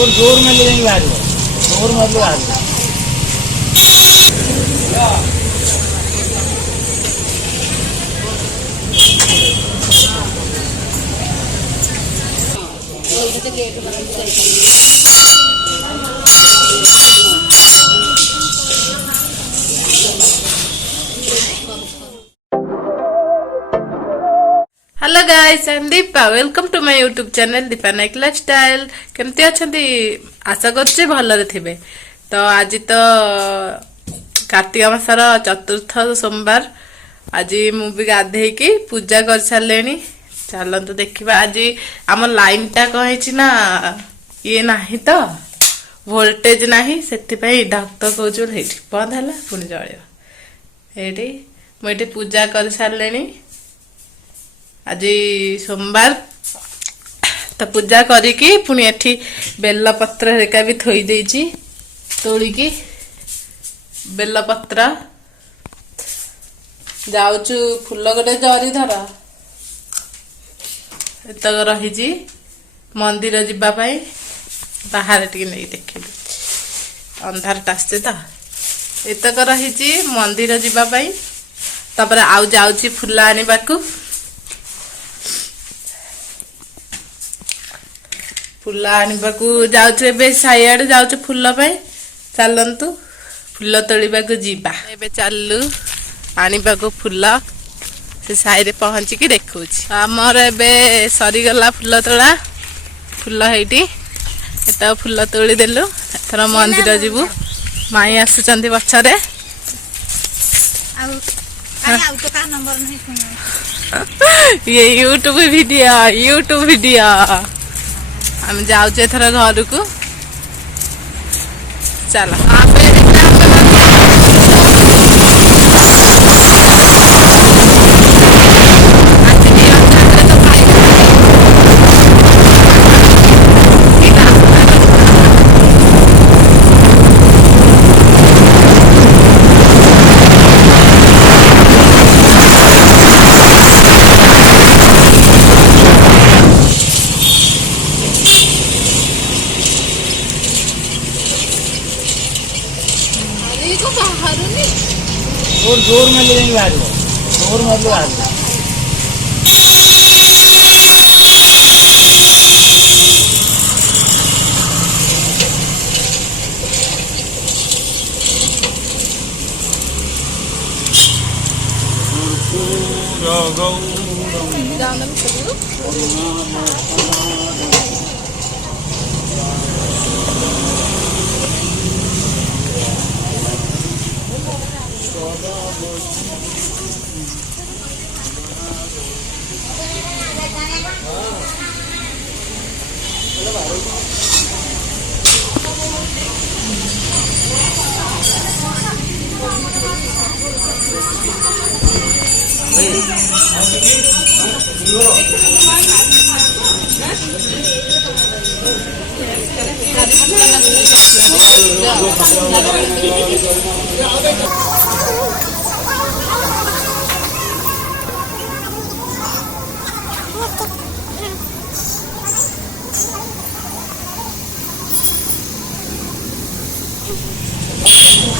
और जोर में ले जाएंगे बाहर जोर में बाहर hello guys I am Deepa welcome to my YouTube channel Deepa Naik lifestyle केमती अच्छी आशा करछे भलरे थिबे। तो आज तो कार्तिक मासर चतुर्थ सोमवार आज मु भी गाधे की पूजा कर सारे चलतु देखा आज आम लाइन टा कहीं ना ये नाही तो वोल्टेज नाही से डॉक्टर कौन बंद है पुणी जल ये पूजा कर सारे आज सोमवार तो पूजा करिकी पुणी एठी बेलपत्र हेरिका भी थोई देइची तोलिकी बेलपत्र जाऊचु फूल गोटे जरी धर एतक रही मंदिर जीवा पाई बाहर टी नहीं देखी अंधार टास्ते तो एतक रही मंदिर जीवा पाई तापर आउ जाउची फूल आनिबाकू फूल आनिबाकू जाउछु एबे साइड जाउछु फूल पाई चलंतु फूल तोलिबाकू जीवा एबे चालू आनिबाकू फूल से साई रे पहुंची की देखौछि हमर एबे सरी गला फूल तोला फूल हेटी एता फूल तोली देलु एथरा मंदिर जीवु माई आसुचंदी बछरे आउ तो का नंबर नहीं सुनो ये यूट्यूब वीडियो हम जाऊचे थोड़ा घर को चला और जोर में ले जाएंगे बाहर जोर में बाहर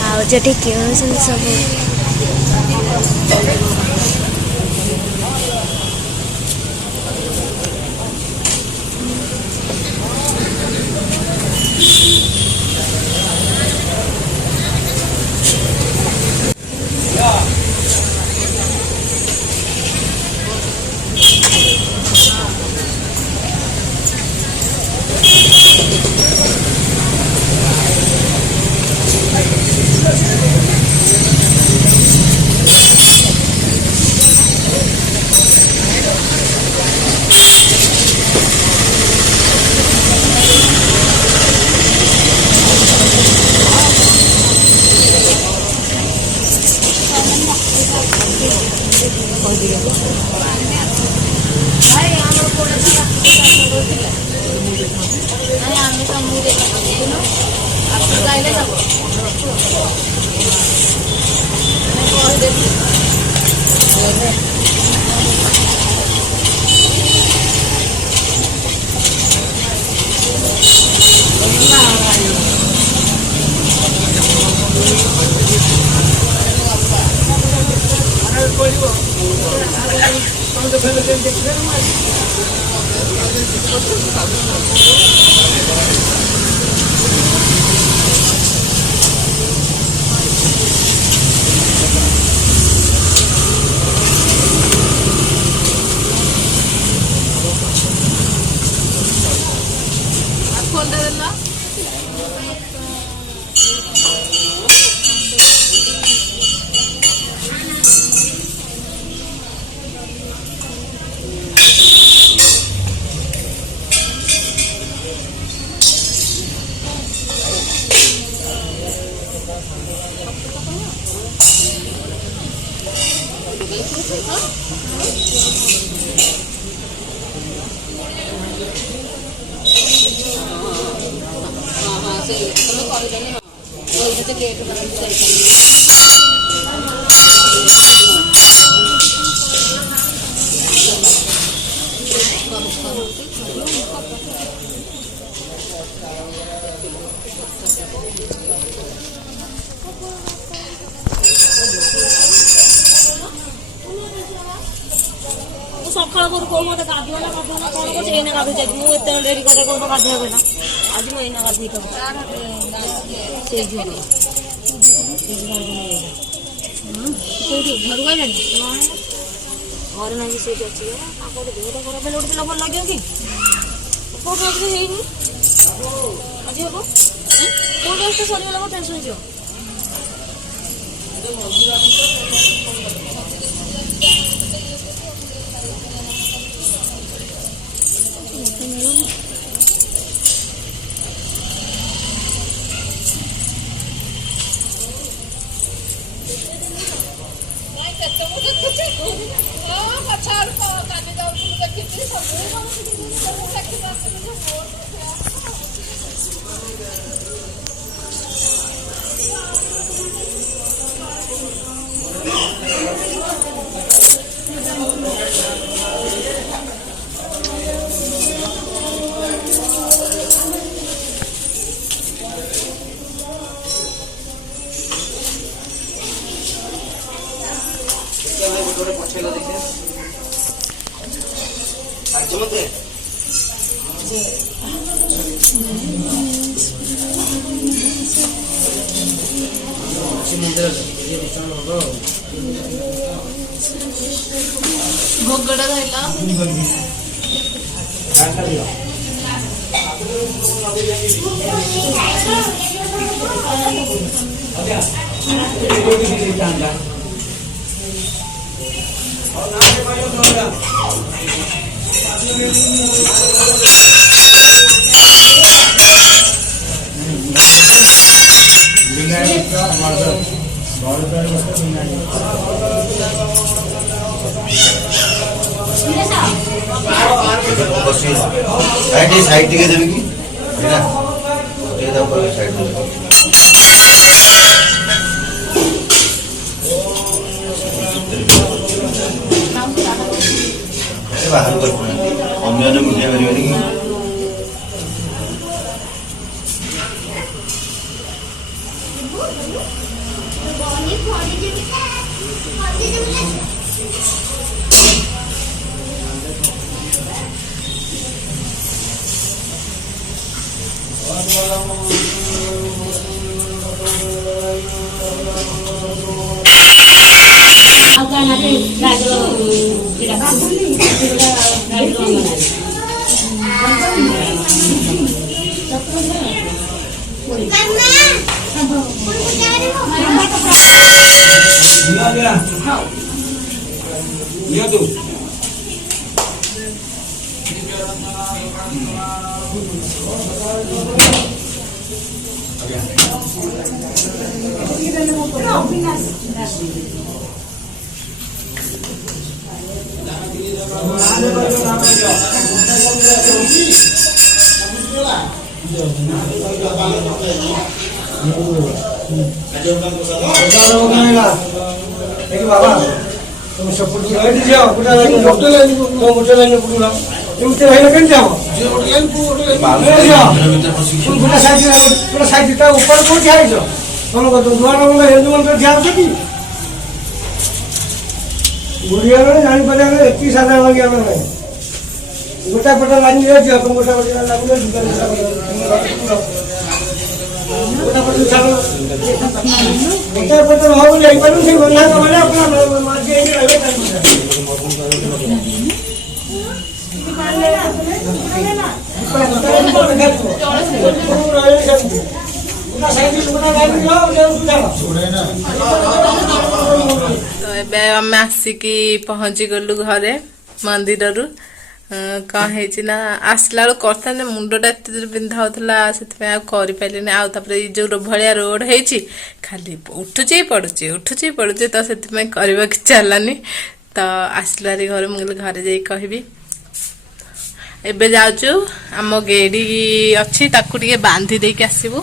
भाउज टिके सब ସକାଳ ପରୁ କୋଉ ମତେ ଗାଧୁଆ ନା କଣ କରୁଛି ଏଇନା ଗାଧୋଇ ଯାଇଛି ମୁଁ ଏତେ ଡେରି କଥା କୋଉ ଗାଧୋଇବା ପାଇଁ ନା ଆଜି ମୁଁ ଏଇନା ଗାଧୋଇ ସେଇ ଝିଅରେ କୋଉଠି ଘରୁ ଗଲେଣି ଘରେ ନାହିଁ ସେଇଠି ଅଛି ତାଙ୍କର ଦେହଟା ଖରାପ ହେଲେ ଗୋଟେ ପିଲା ଭଲ ଲାଗିବ କି କୋଉଠି ଆଜି ହେଇନି ଆଜି ହବ କୋଉ ଡ୍ରେସଟା ସରିଗଲା ମୋ ଟେନସନ ହେଇଯିବ ଭୋଗଟା ଖାଇଲା साइड टिके देबी कि ना टिके दाम पर साइड दे बाहर कर अन्य ने मुझे करियो कि बाबा तुम सपोर्ट लाइन जाओ पुटा लाइन डॉक्टर लाइन तो मोटर लाइन पुटा तुम ते लाइन केन जाओ जे मोटर लाइन पुटा साइड ता ऊपर को जाए जो तुम को दुआर वाला हेल्थ मन पे ध्यान दे ବୁଢ଼ୀ ହେଲାଣି ଜାଣିପାରିବା ଏତିକି ସାଧା ଭାଗି ଆମେ ନାହିଁ ଗୋଟା ପଟା ଲାଗି ଯାଉଛି ଆପଣ ଗୋଟା ପଟା ଲାଗୁଛି ଗୋଟା ପଟା ଛାଡ଼ ଗୋଟା ପଟା ହବ ଯାଇପାରିବୁ ସେ ଗଲା ମାନେ ଆପଣ ମାଝି ହେଇକି ରହିବେ ତ ଏବେ ଆମେ ଆସିକି ପହଞ୍ଚି ଗଲୁ ଘରେ ମନ୍ଦିରରୁ କଣ ହେଇଛି ନା ଆସିଲା ବେଳକୁ କରିଥାନ୍ତେ ମୁଣ୍ଡଟା ଏତେ ଜୋର ବିନ୍ଧା ହଉଥିଲା ସେଥିପାଇଁ ଆଉ କରିପାରିଲିନି ଆଉ ତାପରେ ଏଇ ଯୋଉ ଭଳିଆ ରୋଡ ହେଇଛି ଖାଲି ଉଠୁଛି ପଡୁଛି ତ ସେଥିପାଇଁ କରିବାକୁ ଇଚ୍ଛା ହେଲାନି ତ ଆସିଲା ଭାରି ଘରେ ମୁଁ କହିଲି ଘରେ ଯାଇ କହିବି ଏବେ ଯାଉଛୁ ଆମ ଗେଡି ଅଛି ତାକୁ ଟିକେ ବାନ୍ଧି ଦେଇକି ଆସିବୁ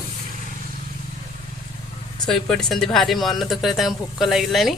ଶୋଇପଡ଼ିଛନ୍ତି ଭାରି ମନ ଦୁଃଖରେ ତାଙ୍କୁ ଭୋକ ଲାଗିଲାଣି